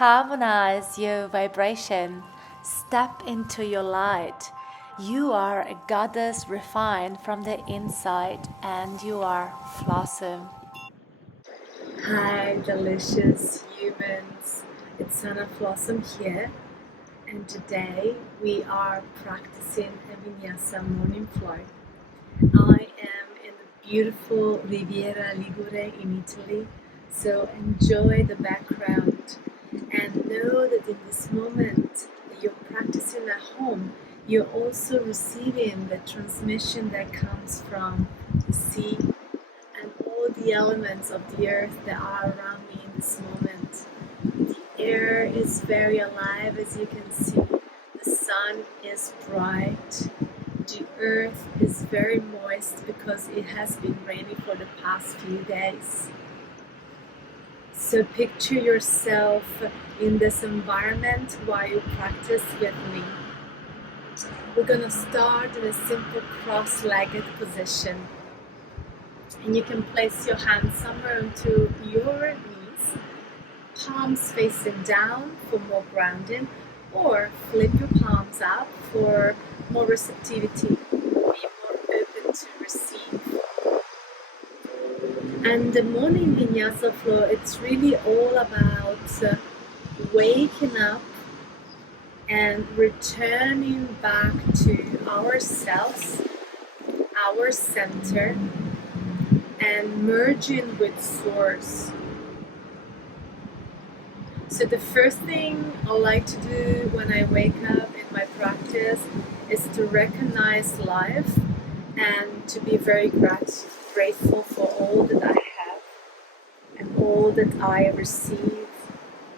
Harmonize your vibration. Step into your light. You are a goddess refined from the inside, and you are Flossom. Hi, delicious humans. It's Sana Flossom here, and today we are practicing a Vinyasa Morning Flow. I am in the beautiful Riviera Ligure in Italy, so enjoy the background and know that in this moment that you're practicing at home, you're also receiving the transmission that comes from the sea and all the elements of the earth that are around me in this moment. The air is very alive, as you can see. The sun is bright. The earth is very moist because it has been raining for the past few days. So picture yourself in this environment while you practice with me. We're going to start in a simple cross-legged position. And you can place your hands somewhere onto your knees, palms facing down for more grounding, or flip your palms up for more receptivity. Be more open to receive. And the morning Vinyasa flow, it's really all about waking up and returning back to ourselves, our center, and merging with Source. So the first thing I like to do when I wake up in my practice is to recognize life and to be very grateful for all that I have and all that I receive,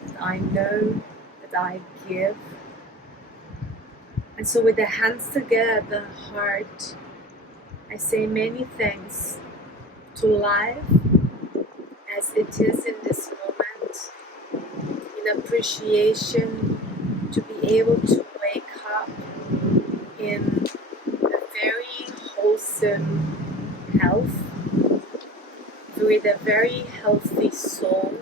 that I know, that I give. And so with the hands together, the heart, I say many thanks to life as it is in this moment, in appreciation to be able to wake up in a very wholesome health, with a very healthy soul,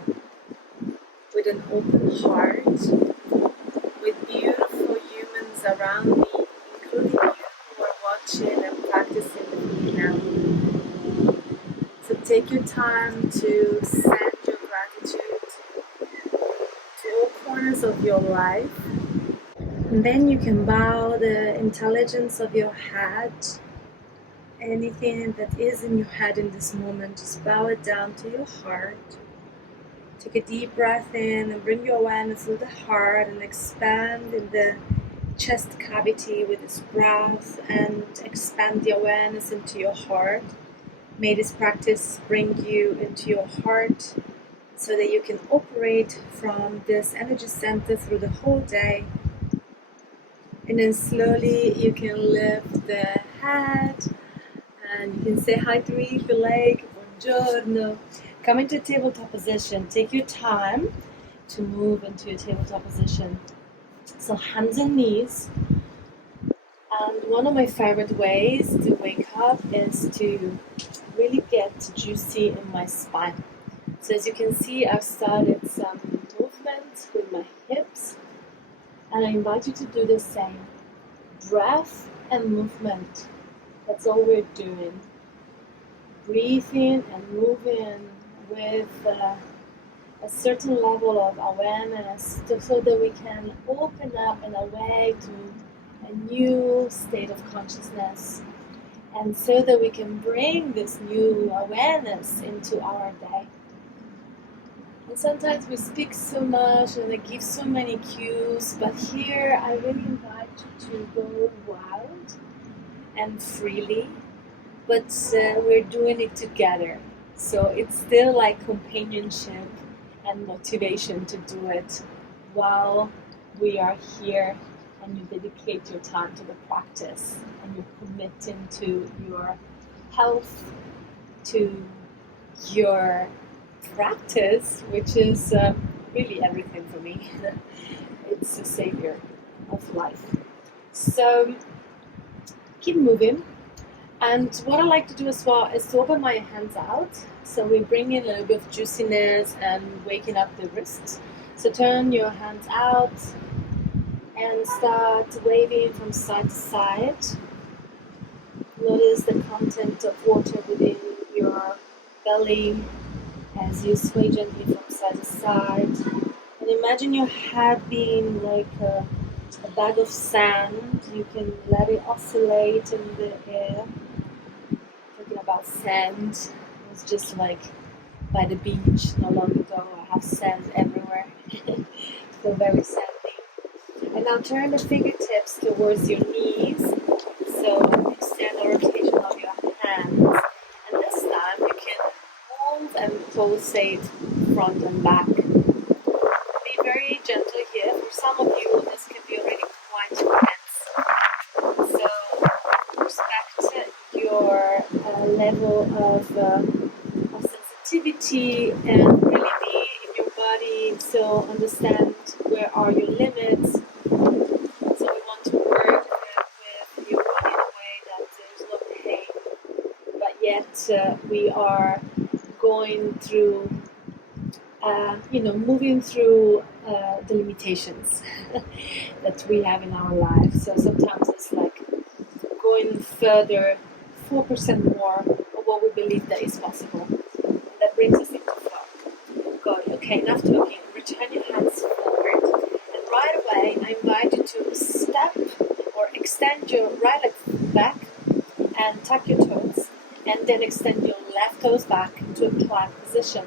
with an open heart, with beautiful humans around me, including you who are watching and practicing with me now. So take your time to send your gratitude to all corners of your life. And then you can bow the intelligence of your head. Anything that is in your head in this moment, just bow it down to your heart. Take a deep breath in and bring your awareness to the heart and expand in the chest cavity with this breath and expand the awareness into your heart. May this practice bring you into your heart so that you can operate from this energy center through the whole day. And then slowly you can lift the head and you can say hi to me if you like. Buongiorno. Come into a tabletop position. Take your time to move into a tabletop position. So hands and knees. And one of my favorite ways to wake up is to really get juicy in my spine. So as you can see, I've started some movement with my hips. And I invite you to do the same. Breath and movement. That's all we're doing. Breathing and moving with a certain level of awareness so that we can open up and awake to a new state of consciousness, and so that we can bring this new awareness into our day. And sometimes we speak so much and we give so many cues, but here I really invite you to go wild and freely, but we're doing it together. So it's still like companionship and motivation to do it while we are here, and you dedicate your time to the practice and you're committing to your health, to your practice, which is really everything for me. It's the savior of life. So keep moving. And what I like to do as well is to open my hands out. So we bring in a little bit of juiciness and waking up the wrists. So turn your hands out and start waving from side to side. Notice the content of water within your belly as you sway gently from side to side. And imagine your head being like a bag of sand. You can let it oscillate in the air. Talking about sand, it was just like by the beach not long ago. I have sand everywhere. So very sandy. And now turn the fingertips towards your knees. So extend the rotation of your hands. And this time you can hold and pulsate front and back. Be very gentle here. For some of you, this can be already quite intense. So respect your level of sensitivity and really be in your body. So understand where are your limits. So we want to work with your body in a way that there's no pain, but yet we are going through, moving through the limitations that we have in our life. So sometimes it's like going further, 4% more of what we believe that is possible. And that brings us into flow. Good. Okay, enough talking. Return your hands forward. And right away, I invite you to step or extend your right leg back and tuck your toes. And then extend your left toes back into a plank position.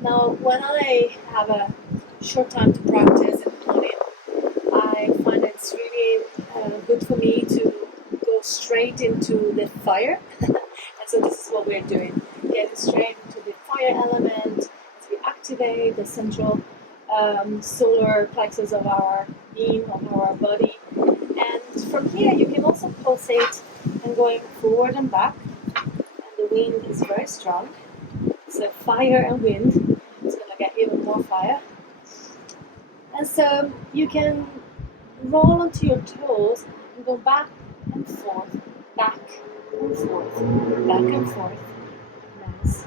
Now, when I have a short time to practice in the morning, I find it's really good for me to go straight into the fire. And so this is what we're doing. Getting straight into the fire element as we activate the central solar plexus of our being, of our body. And from here you can also pulsate and going forward and back. And the wind is very strong. So fire and wind is going to get even more fire. And so you can roll onto your toes and go back and forth, back and forth, back and forth. Nice.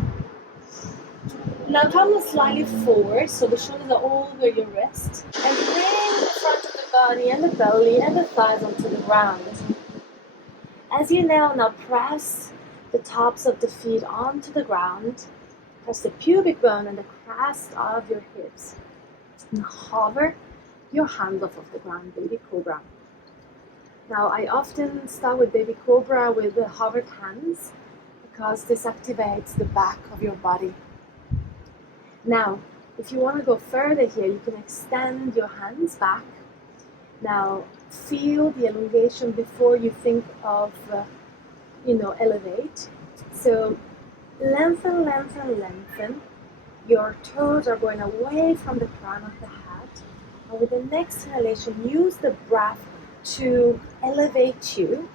Now come slightly forward, so the shoulders are over your wrist, and bring the front of the body and the belly and the thighs onto the ground. As you now press the tops of the feet onto the ground, press the pubic bone and the crest of your hips, and hover your hands off of the ground, baby cobra. Now I often start with baby cobra with the hovered hands because this activates the back of your body. Now, if you want to go further here, you can extend your hands back. Now, feel the elongation before you think of, elevate. So, lengthen, lengthen, lengthen. Your toes are going away from the crown of the head. And with the next inhalation, use the breath to elevate you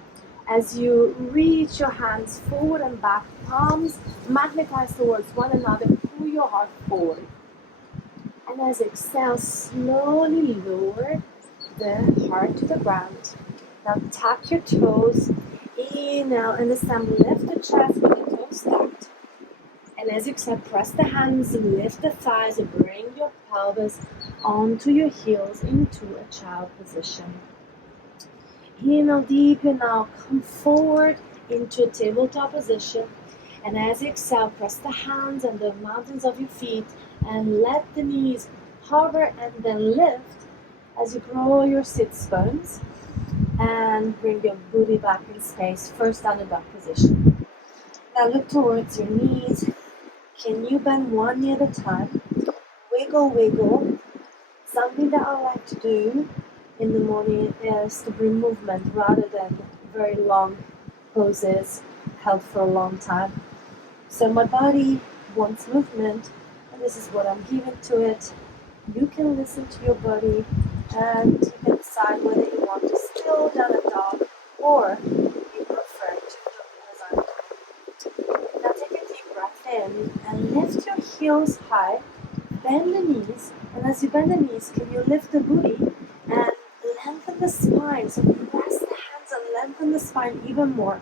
as you reach your hands forward and back, palms magnetize towards one another, pull your heart forward. And as you exhale, slowly lower the heart to the ground. Now tap your toes, inhale, and this time lift the chest with the toes stacked. And as you exhale, press the hands, lift the thighs, and bring your pelvis onto your heels into a child position. Inhale deep, and now come forward into a tabletop position. And as you exhale, press the hands on the mountains of your feet and let the knees hover and then lift as you grow your sits bones and bring your booty back in space, first standing dog position. Now look towards your knees. Can you bend one knee at a time? Wiggle, wiggle. Something that I like to do in the morning is to bring movement rather than very long poses held for a long time. So my body wants movement, and this is what I'm giving to it. You can listen to your body and you can decide whether you want to still down a dog or you prefer to do as I'm doing. Now take a deep breath in and lift your heels high, bend the knees, and as you bend the knees, can you lift the booty and lengthen the spine? So press the hands and lengthen the spine even more.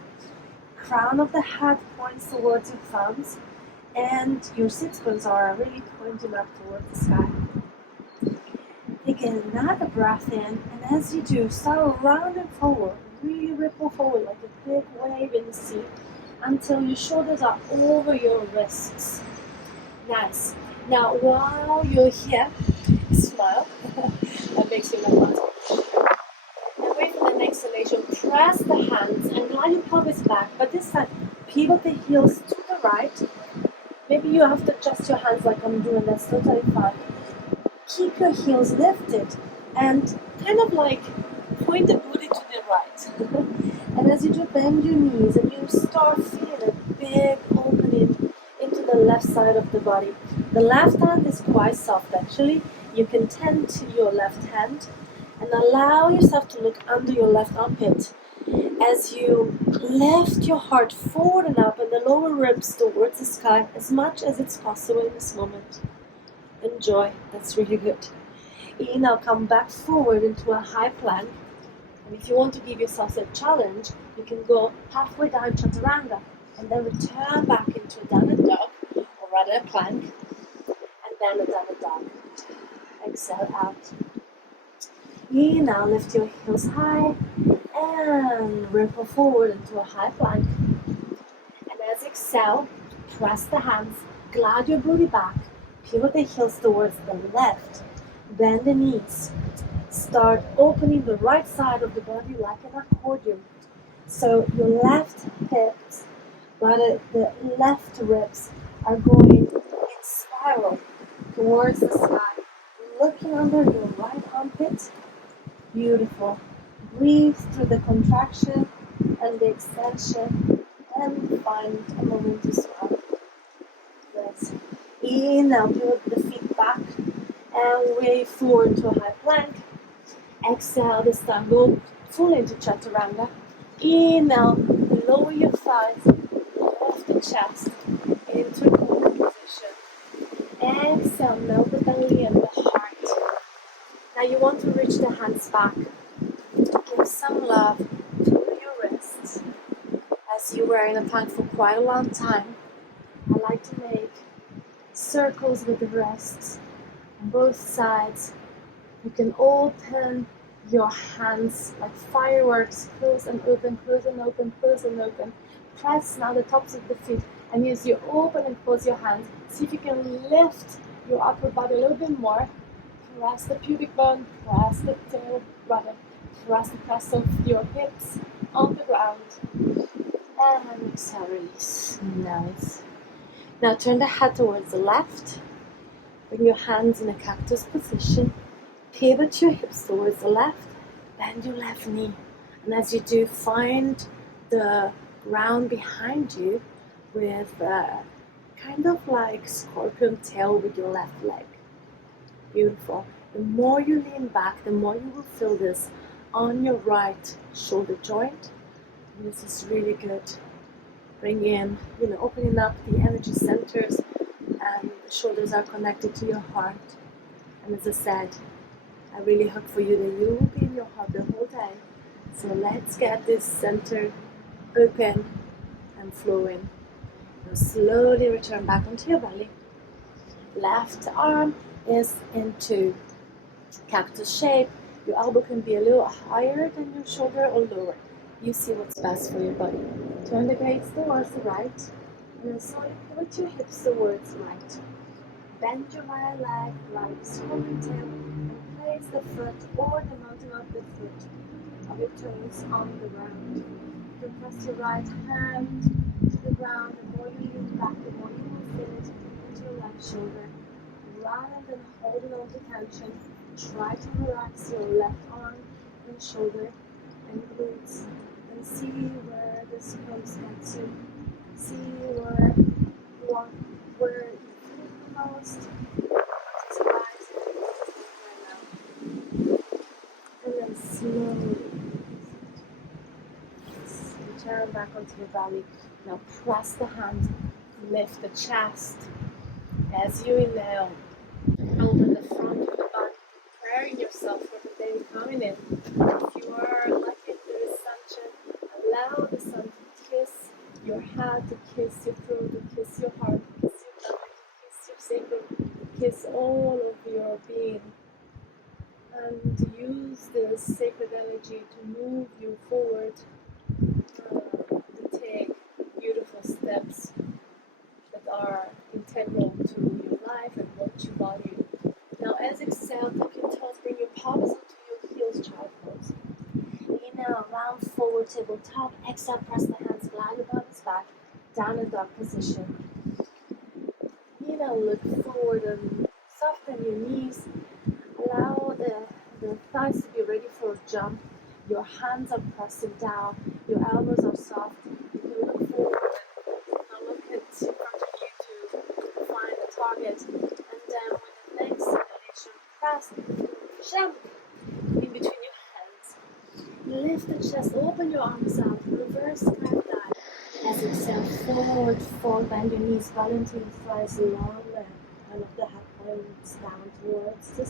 Crown of the head points towards your thumbs, and your sits bones are really pointing up towards the sky. again another breath in, and as you do, start rounding forward, really ripple forward like a big wave in the sea until your shoulders are over your wrists. Nice. Now while you're here, smile. That makes you laugh. And wait for the next exhalation, press the hands and glide your pelvis back, but this time pivot the heels to the right. Maybe you have to adjust your hands like I'm doing, that's totally fine. Keep your heels lifted and kind of like point the booty to the right. And as you do, bend your knees and you start feeling a big opening into the left side of the body. The left hand is quite soft actually. You can tend to your left hand and allow yourself to look under your left armpit as you lift your heart forward and up and the lower ribs towards the sky as much as it's possible in this moment. Enjoy, that's really good. Now come back forward into a high plank. And if you want to give yourself a challenge, you can go halfway down chaturanga and then return back into a downward dog, or rather a plank, and then a downward dog. Exhale out. Now lift your heels high and ripple forward into a high plank. And as exhale, press the hands, glide your booty back, pivot the heels towards the left, bend the knees. Start opening the right side of the body like an accordion. So your left hips, rather the left ribs, are going in spiral towards the sky, looking under your right armpit. Beautiful. Breathe through the contraction and the extension and find a moment to smile. Good. Inhale, pivot the feet back and wave forward to a high plank. Exhale, this time go fully into chaturanga. Inhale, lower your thighs, lift the chest into cobra position. Exhale, melt the belly and the heart. Now you want to reach the hands back. Give some love to your wrists. As you were in a plank for quite a long time, I like to make circles with the wrists on both sides. You can open your hands like fireworks, close and open, close and open, close and open. Press now the tops of the feet and use your open and close your hands. See if you can lift your upper body a little bit more. Press the pubic bone, press the tail, press the press of your hips on the ground. And exhale, release. Nice. Now turn the head towards the left. Bring your hands in a cactus position. Pivot your hips towards the left, bend your left knee, and as you do, find the ground behind you with kind of like scorpion tail with your left leg. Beautiful. The more you lean back, the more you will feel this on your right shoulder joint. And this is really good. Bring in, opening up the energy centers, and the shoulders are connected to your heart. And as I said, I really hope for you that you will be in your heart the whole day. So let's get this center open and flowing. Now slowly return back onto your belly. Left arm is into cactus shape. Your elbow can be a little higher than your shoulder or lower. You see what's best for your body. Turn the gaze towards the right. And then slowly pivot your hips towards right. Bend your right leg like a scorpion tail and place the foot or the mountain of the foot of your toes on the ground. You press your right hand to the ground. The more you lean back, the more you will feel it into your left shoulder. Rather than holding on to tension, try to relax your left arm and shoulder and glutes and see where this pose gets you. See where you want, where you feel the most. Just rise right now. And then slowly return back onto your belly. Now press the hand, lift the chest. As you inhale, open the front of the body, preparing yourself for the day coming in. If you are lucky there is sunshine, allow the sun to kiss your head, to kiss your throat, to kiss your heart, to kiss your belly, to kiss your sacrum, to kiss all of your being. this sacred energy to move you forward, to take beautiful steps that are integral to your life and what you value. Now, as exhale, tuck your toes, bring your palms onto your heels, child pose. Inhale, round forward tabletop. Exhale, press the hands, glide your bodies back, downward dog position. Inhale, look forward and soften your knees. Allow the thighs to be ready for a jump. Your hands are pressing down. Your elbows are soft. You can look forward and now look at in front of you to find the target. And then with the next inhalation, press, jump in between your hands. Lift the chest, open your arms out, reverse sky dive. As you exhale, forward fold, bend your knees, fall into your thighs, long leg. Kind of the head points down towards the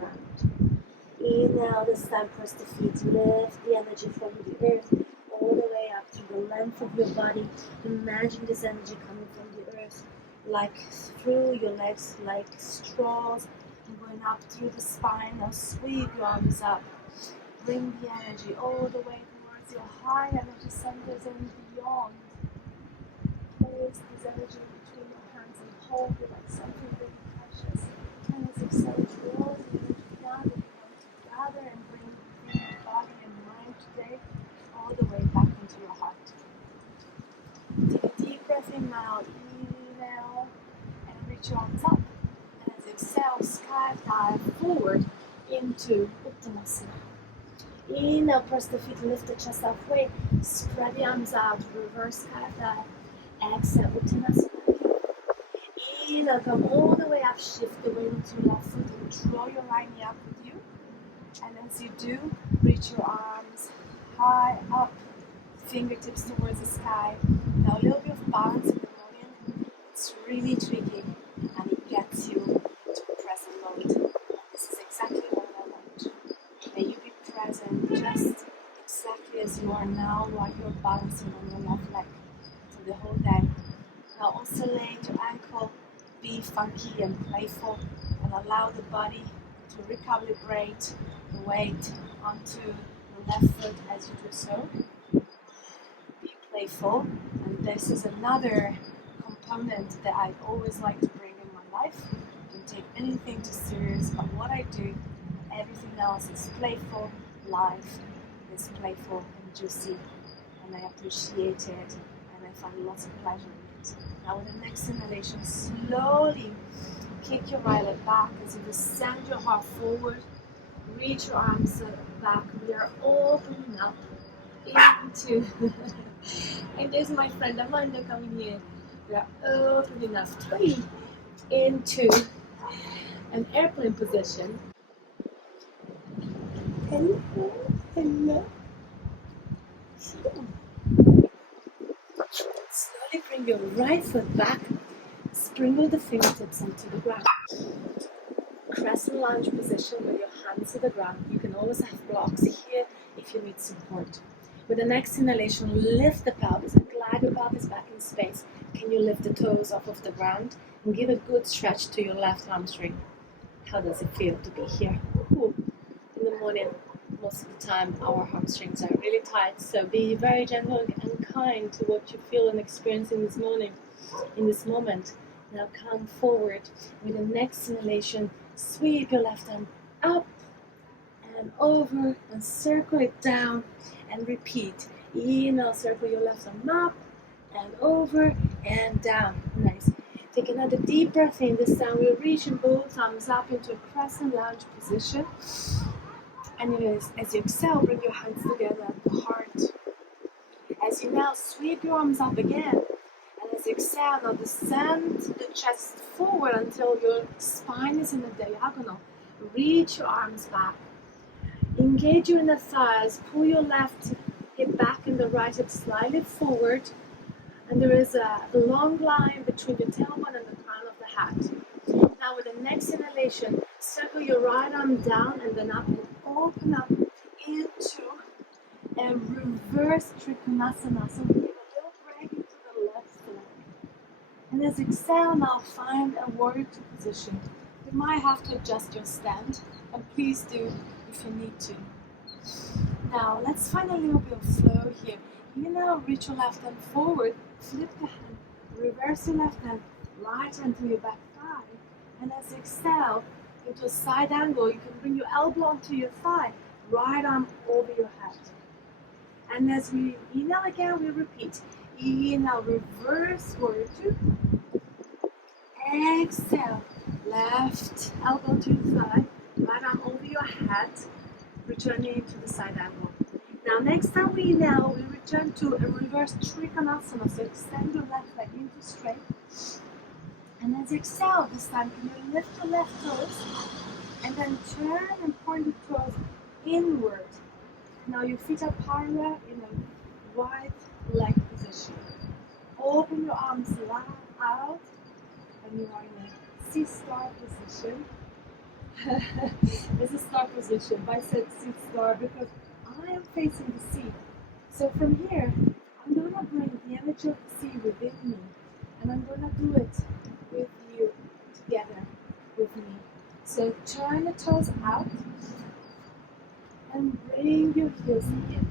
ground. Inhale, this time press the feet, lift the energy from the earth all the way up to the length of your body. Imagine this energy coming from the earth, like through your legs, like straws, and going up through the spine. Now sweep your arms up. Bring the energy all the way towards your high energy centers and beyond. Place this energy between your hands and hold it like something really precious. And as exhale, draw the energy down that you want to gather and bring your body and mind today all the way back into your heart. Take a deep breath in now. Inhale and reach your arms up. And as exhale, sky dive forward into Uttanasana. Inhale, press the feet, lift the chest halfway, spread the arms out, reverse sky dive. Exhale, Uttanasana. Inhale, come all the way up, shift the weight into your left foot and draw your right knee up with you. And as you do, reach your arms high up, fingertips towards the sky. Now a little bit of balance in the morning. It's really tricky and it gets you into a present mode. This is exactly what I want. May you be present just exactly as you are now while you're balancing on your left leg for the whole day. Now oscillate your ankle, be funky and playful, and allow the body to recalibrate the weight onto the left foot as you do so. Be playful, and this is another component that I always like to bring in my life. Don't take anything too serious, but what I do, everything else is playful. Life is playful and juicy, and I appreciate it, and I find lots of pleasure in it. Now with the next inhalation, slowly kick your right leg back as you descend your heart forward. Reach your arms back. We are opening up into, and there's my friend Amanda coming here. We are opening up into an airplane position. Hello, hello. Slowly bring your right foot back. Sprinkle the fingertips onto the ground. Crescent lunge position with your hands to the ground. You can always have blocks here if you need support. With the next inhalation, lift the pelvis and glide your pelvis back in space. Can you lift the toes off of the ground and give a good stretch to your left hamstring? How does it feel to be here? Ooh. In the morning, most of the time, our hamstrings are really tight, so be very gentle and kind to what you feel and experience in this morning, in this moment. Now come forward. With the next inhalation, sweep your left arm up and over and circle it down and repeat. Inhale, circle your left arm up and over and down. Nice. Take another deep breath in. This time we're reaching both arms up into a crescent lunge position. And as you exhale, bring your hands together at the heart. As you now sweep your arms up again. And as you exhale, now descend the chest forward until your spine is in a diagonal. Reach your arms back. Engage your inner thighs. Pull your left hip back and the right hip slightly forward. And there is a long line between your tailbone and the crown of the hat. Now with the next inhalation, circle your right arm down and then up and open up into a reverse trikonasana. So give a little break into the left leg. And as exhale, now find a warrior two position. You might have to adjust your stand, and please do if you need to. Now let's find a little bit of flow here. You now reach your left hand forward, flip the hand, reverse your left hand, right hand to your back thigh. And as you exhale into a side angle, you can bring your elbow onto your thigh, right arm over your head. And as we inhale again, we repeat. Inhale, reverse warrior two. Exhale, left elbow to your thigh, right arm over your head, returning into the side angle. Now next time we inhale, we return to a reverse trikonasana. So extend your left leg into straight. And as you exhale this time, can you lift your left toes and then turn and point the toes inward. Now your feet are parallel in a wide leg position. Open your arms out and you are in a C-star position. It's a star position, but I said C-star because I am facing the sea. So from here, I'm going to bring the energy of the sea within me. And I'm going to do it with you, together with me. So turn the toes out and bring your heels in.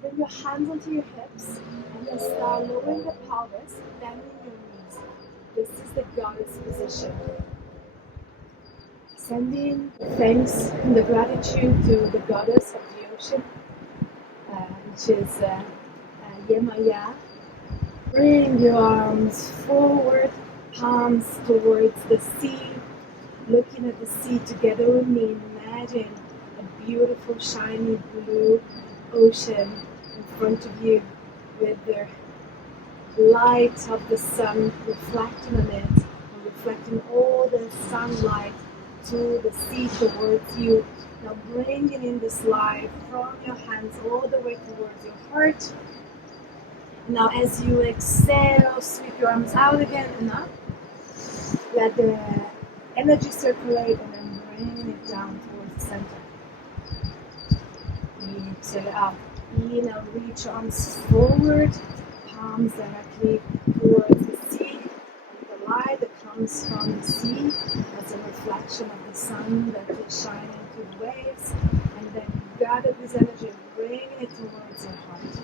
Bring your hands onto your hips and then start lowering the pelvis, bending your knees. This is the goddess position. Sending thanks and the gratitude to the goddess of the ocean, which is Yemaya. Bring your arms forward, palms towards the sea, looking at the sea together with me. Imagine a beautiful, shiny blue ocean in front of you with the light of the sun reflecting on it and reflecting all the sunlight to the sea towards you. Now bringing in this light from your hands all the way towards your heart. Now as you exhale, sweep your arms out again and up. Let the energy circulate and then bring it down towards the center. Exhale out. Now reach your arms forward, palms directly towards the sea. The light that comes from the sea as a reflection of the sun that is shining through the waves. And then gather this energy and bring it towards your heart.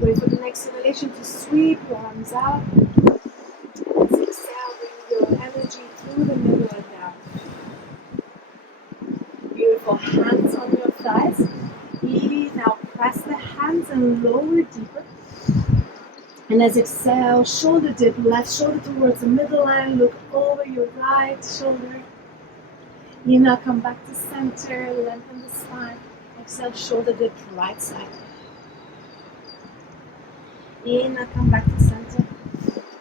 Wait for the next exhalation to sweep your arms out. As you exhale, bring your energy through the middle and down. Beautiful. Hands on your thighs. Now press the hands and lower deeper. And as exhale, shoulder dip, left shoulder towards the middle line. Look over your right shoulder. Now come back to center, lengthen the spine. Exhale, shoulder dip, right side. Now come back to center.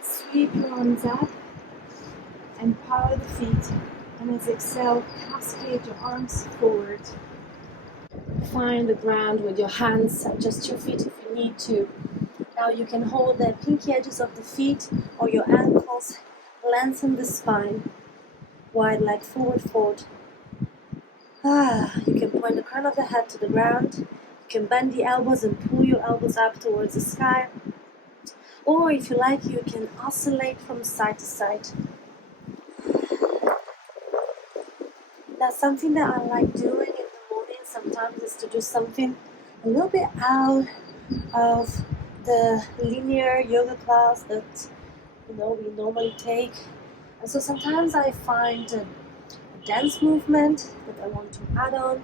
Sweep your arms up and power the feet. And as exhale, cascade your arms forward. Find the ground with your hands, adjust your feet if you need to. Now you can hold the pinky edges of the feet or your ankles, lengthen the spine, wide leg forward fold. You can point the crown of the head to the ground. You can bend the elbows and pull your elbows up towards the sky. Or if you like, you can oscillate from side to side. Now something that I like doing in the morning sometimes is to do something a little bit out of the linear yoga class that we normally take. And so sometimes I find a dance movement that I want to add on.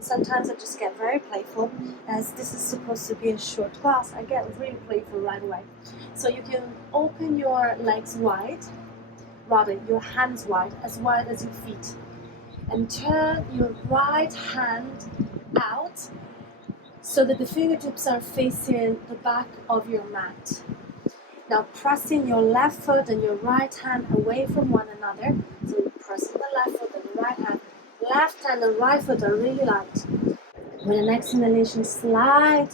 Sometimes I just get very playful, as this is supposed to be a short class. I get really playful right away. So you can open your legs wide, rather your hands wide as your feet, and turn your right hand out so that the fingertips are facing the back of your mat. Now pressing your left foot and your right hand away from one another. So you're pressing the left foot and the right hand. Left hand and right foot are really light. With an exhalation, slide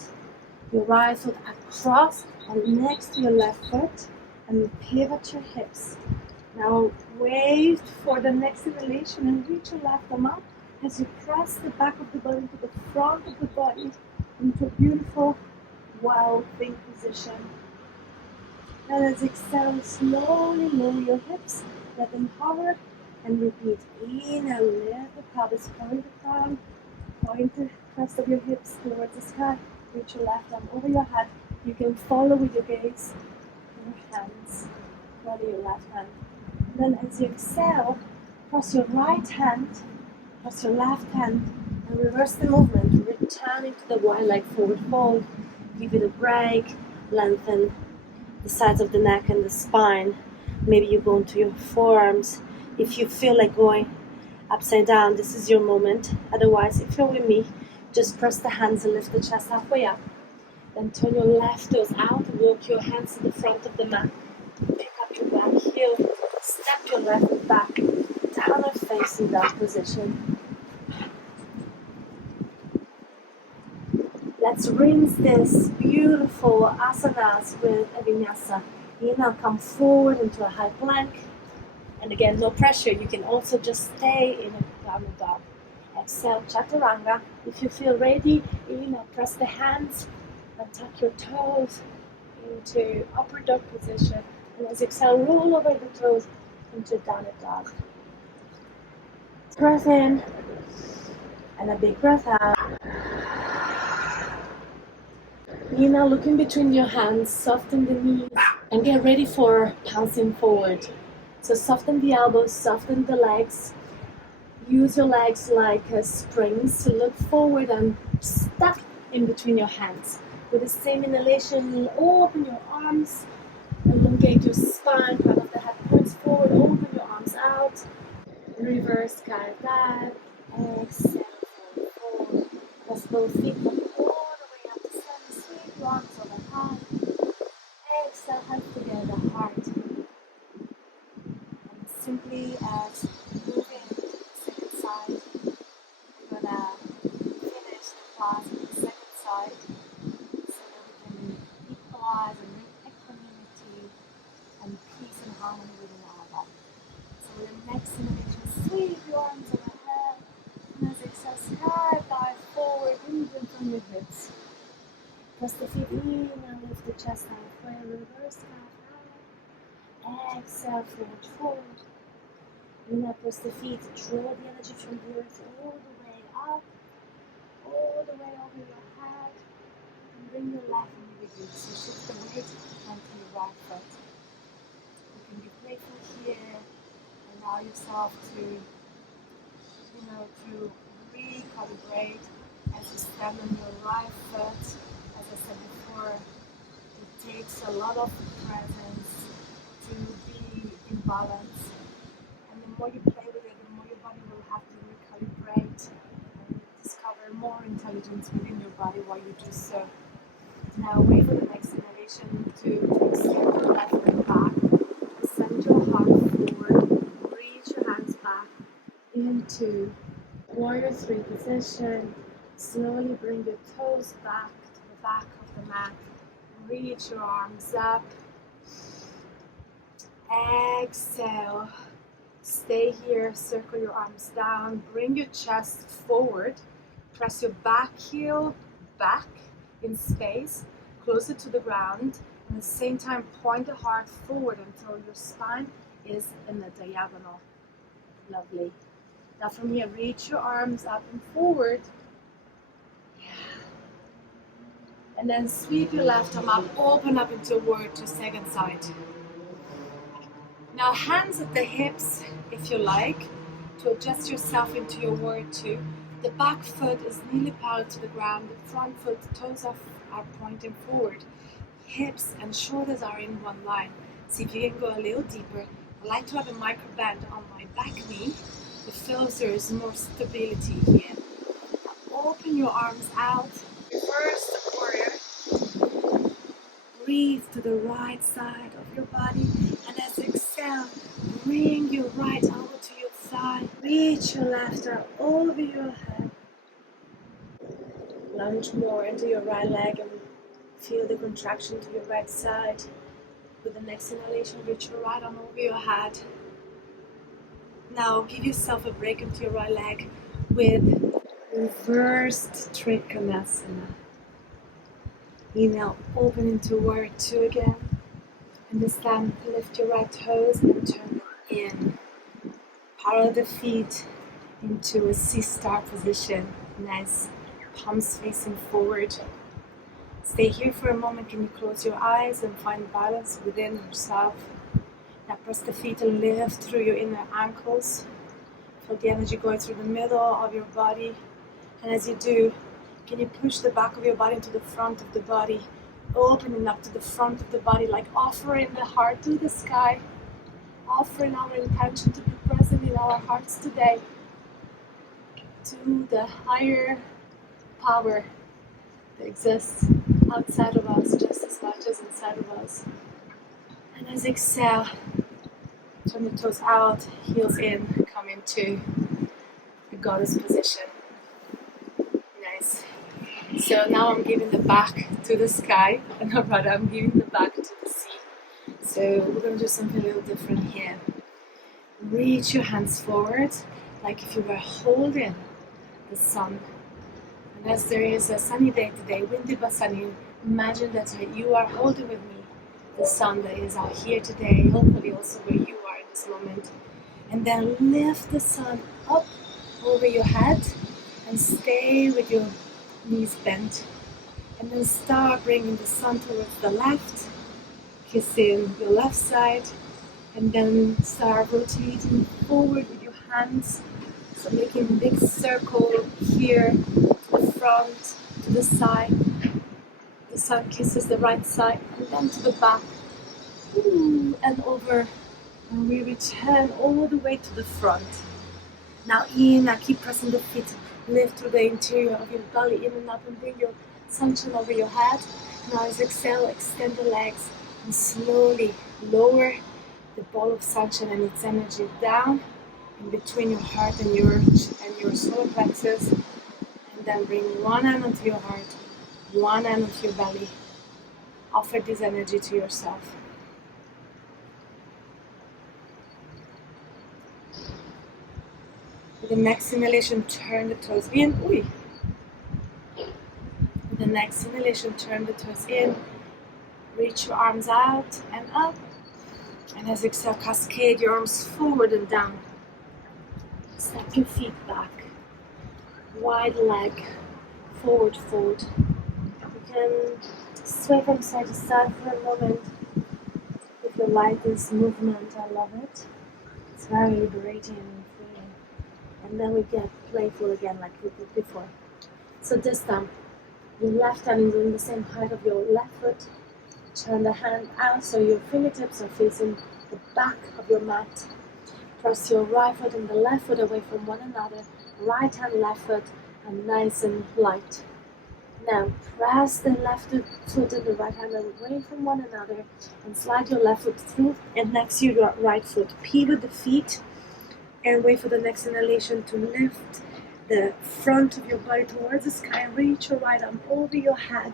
your right foot across and next to your left foot and pivot your hips. Now wait for the next exhalation and reach your left arm up as you press the back of the body to the front of the body into a beautiful wild thing position. And as exhale, slowly lower your hips, let them hover And repeat. Inhale, lift the pelvis, point the crown, point the crest of your hips towards the sky. Reach your left arm over your head. You can follow with your gaze, your hands, follow your left hand. And then as you exhale, cross your right hand, cross your left hand, and reverse the movement. Return into the wide leg forward fold. Give it a break, lengthen the sides of the neck and the spine. Maybe you go into your forearms. If you feel like going upside down, this is your moment. Otherwise, if you're with me, just press the hands and lift the chest halfway up. Then turn your left toes out and walk your hands to the front of the mat. Pick up your back heel, step your left foot back, downward facing dog position. Let's rinse this beautiful asanas with a vinyasa. Inhale, come forward into a high plank. And again, no pressure. You can also just stay in a downward dog. Exhale, chaturanga. If you feel ready, inhale, press the hands and tuck your toes into upward dog position. And as you exhale, roll over the toes into downward dog. Breath in and a big breath out. Inhale, look in between your hands, soften the knees, and get ready for pouncing forward. So soften the elbows, soften the legs. Use your legs like springs to look forward and stuck in between your hands. With the same inhalation, open your arms, elongate your spine, part of the head points forward, open your arms out. Reverse guide that. Exhale, forward. Press both feet come all the way up to center. Sweep your arms overhead. Exhale, hands together, heart. And simply as moving to the second side, we're gonna finish the class with the second side so that we can equalize and bring equanimity and peace and harmony within our body. So with the next inhalation, sweep your arms overhead. And as exhale, sky dive forward, even from your hips. Press the feet in and lift the chest halfway, reverse half. Exhale, forward. Inhale, press the feet, draw the energy from the earth all the way up, all the way over your head. And bring your left knee with you. So shift the weight onto your right foot. You can be playful here. Allow yourself to recalibrate as you stand on your right foot. As I said before, it takes a lot of presence to be in balance. And the more you play with it, the more your body will have to recalibrate and discover more intelligence within your body while you do so. Now wait for the next inhalation to extend your left foot back, send your heart forward, reach your hands back into Warrior 3 position. Slowly bring your toes back to the back of the mat. Reach your arms up. Exhale. Stay here. Circle your arms down. Bring your chest forward. Press your back heel back in space, closer to the ground. And at the same time, point the heart forward until your spine is in the diagonal. Lovely. Now from here, reach your arms up and forward. And then sweep your left arm up, open up into Warrior 2, second side. Now hands at the hips, if you like, to adjust yourself into your Warrior 2. The back foot is nearly parallel to the ground. The front foot, toes are pointing forward. Hips and shoulders are in one line. See if you can go a little deeper. I like to have a micro bend on my back knee. It feels there is more stability here. Now open your arms out. Reverse the warrior. Breathe to the right side of your body. And as you exhale, bring your right elbow to your thigh. Reach your left arm over your head. Lunge more into your right leg and feel the contraction to your right side. With the next inhalation, reach your right arm over your head. Now give yourself a break into your right leg with reversed Trikonasana. Inhale, open into Warrior 2 again. And this time, lift your right toes and turn them in. parallel the feet into a C-star position. Nice, palms facing forward. Stay here for a moment. Can you close your eyes and find balance within yourself? Now press the feet and lift through your inner ankles. Feel the energy going through the middle of your body. And as you do, can you push the back of your body into the front of the body, opening up to the front of the body, like offering the heart to the sky, offering our intention to be present in our hearts today, to the higher power that exists outside of us just as much as inside of us. And as you exhale, turn the toes out, heels in, come into the goddess position. Nice. So now I'm giving the back to the sky, and rather I'm giving the back to the sea. So we're going to do something a little different here. Reach your hands forward like if you were holding the sun. And as there is a sunny day today, windy but sunny, imagine that you are holding with me the sun that is out here today, hopefully also where you are in this moment. And then lift the sun up over your head and stay with your knees bent. And then start bringing the sun towards the left, kissing your left side, and then start rotating forward with your hands. So making a big circle here, to the front, to the side. The sun kisses the right side, and then to the back. Ooh, and over. And we return all the way to the front. Now in, now keep pressing the feet. Lift through the interior of your belly, in and up, and bring your sunshine over your head. Now as exhale, extend the legs and slowly lower the ball of sunshine and its energy down in between your heart and your solar plexus. And then bring one hand onto your heart, one hand onto your belly. Offer this energy to yourself. With the next inhalation, turn the toes in. With the next inhalation, turn the toes in. Reach your arms out and up. And as you exhale, cascade your arms forward and down. Step your feet back. Wide leg. Forward, forward. You can sway from side to side for a moment. If you like this movement, I love it. It's very liberating and freeing. And then we get playful again like we did before. So this time, your left hand is on the same height of your left foot. Turn the hand out so your fingertips are facing the back of your mat. Press your right foot and the left foot away from one another. Right hand, left foot, and nice and light. Now press the left foot and the right hand away from one another and slide your left foot through and next to your right foot. Pivot the feet and wait for the next inhalation to lift the front of your body towards the sky and reach your right arm over your head,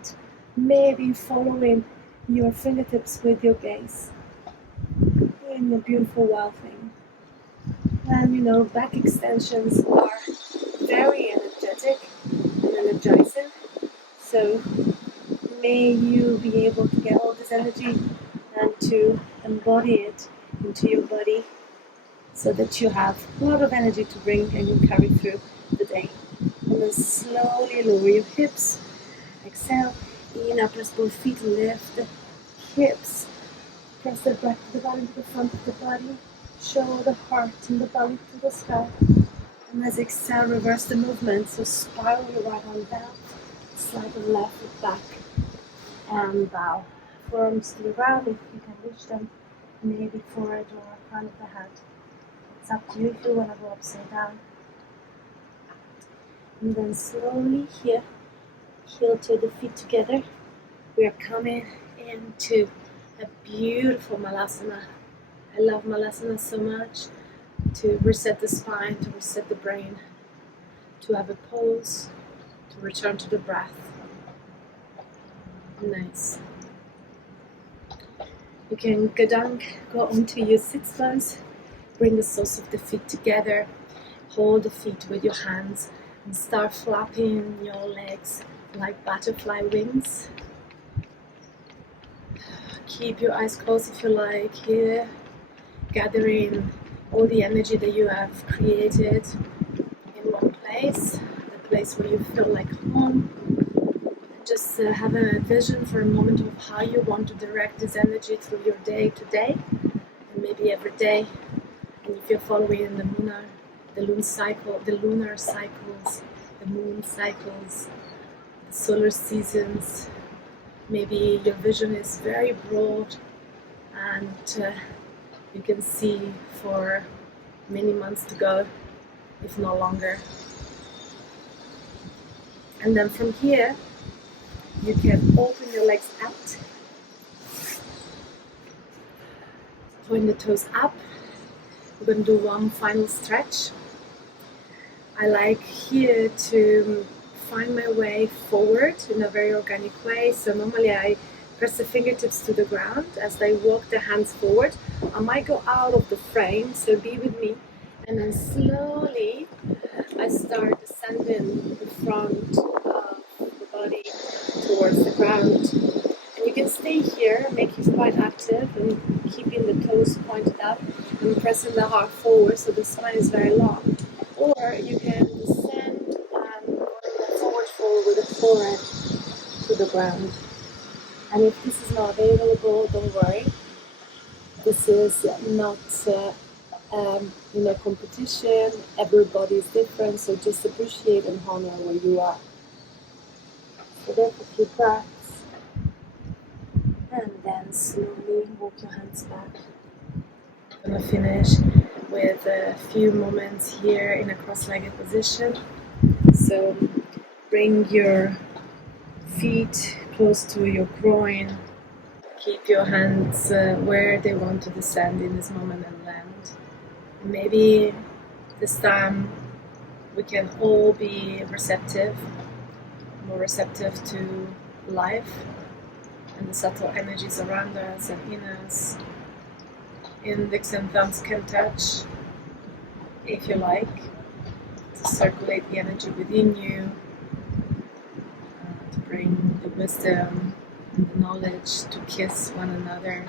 maybe following your fingertips with your gaze in a beautiful wow thing. And back extensions are very energetic and energizing, so may you be able to get all this energy and to embody it into your body so that you have a lot of energy to bring and you carry through the day. And then slowly lower your hips. Exhale, in, up, press both feet, lift the hips. Press the back of the body to the front of the body. Show the heart and the belly to the sky. And as exhale, reverse the movement. So spiral your right arm down, slide the left foot back, and bow. Forearms to the ground if you can reach them, maybe forward or front of the head. It's up to you if you want to go upside down. And then slowly here, heel to the feet together. We are coming into a beautiful Malasana. I love Malasana so much. To reset the spine, to reset the brain, to have a pause, to return to the breath. Nice. You can go onto your sit bones, bring the soles of the feet together, hold the feet with your hands, and start flapping your legs like butterfly wings. Keep your eyes closed if you like here, gathering all the energy that you have created in one place, the place where you feel like home. Just have a vision for a moment of how you want to direct this energy through your day today, and maybe every day. And if you're following the lunar cycles, the moon cycles, the solar seasons, maybe your vision is very broad and you can see for many months to go, if not longer. And then from here, you can open your legs out, point the toes up. We're going to do one final stretch. I like here to find my way forward in a very organic way. So normally I press the fingertips to the ground as I walk the hands forward. I might go out of the frame, so be with me. And then slowly I start ascending the front of the body towards the ground. And you can stay here, make it quite active and keeping the toes pointed up and pressing the heart forward so the spine is very long. Or you can descend and go forward fold with the forehead to the ground. And if this is not available, don't worry. This is not competition. Everybody is different, so just appreciate and honor where you are. So there for a few breaths. And then slowly walk your hands back. I'm going to finish with a few moments here in a cross-legged position. So bring your feet close to your groin. Keep your hands where they want to descend in this moment and land. And maybe this time we can all be receptive, more receptive to life and the subtle energies around us and in us. Index and thumbs can touch, if you like, to circulate the energy within you, to bring the wisdom and the knowledge to kiss one another